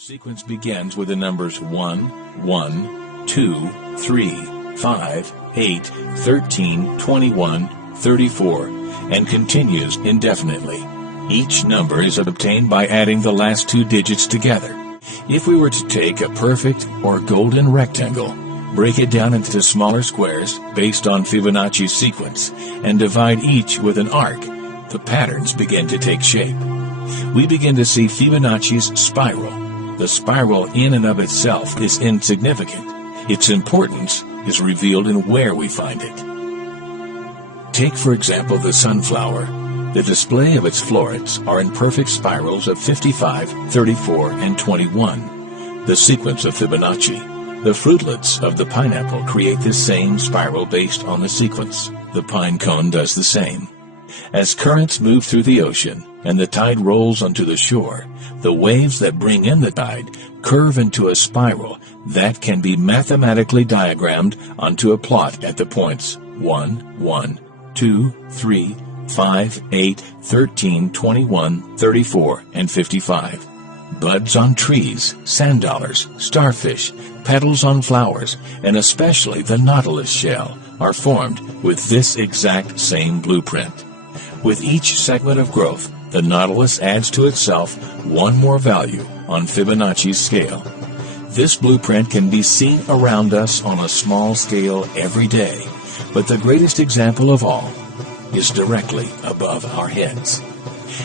sequence begins with the numbers 1, 1, 2, 3, 5, 8, 13, 21, 34, and continues indefinitely. Each number is obtained by adding the last two digits together. If we were to take a perfect or golden rectangle, break it down into smaller squares based on Fibonacci's sequence, and divide each with an arc, the patterns begin to take shape. We begin to see Fibonacci's spiral. The spiral in and of itself is insignificant. Its importance is revealed in where we find it. Take, for example, the sunflower. The display of its florets are in perfect spirals of 55, 34, and 21. The sequence of Fibonacci. The fruitlets of the pineapple create the same spiral based on the sequence. The pine cone does the same. As currents move through the ocean and the tide rolls onto the shore, the waves that bring in the tide curve into a spiral that can be mathematically diagrammed onto a plot at the points 1, 1, 2, 3, 5, 8, 13, 21, 34, and 55. Buds on trees, sand dollars, starfish, petals on flowers, and especially the nautilus shell are formed with this exact same blueprint. With each segment of growth, the nautilus adds to itself one more value on Fibonacci's scale. This blueprint can be seen around us on a small scale every day, but the greatest example of all is directly above our heads.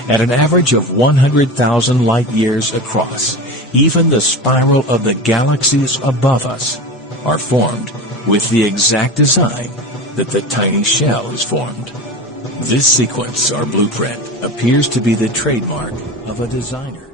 At an average of 100,000 light years across, even the spiral of the galaxies above us are formed with the exact design that the tiny shell is formed. This sequence or blueprint appears to be the trademark of a designer.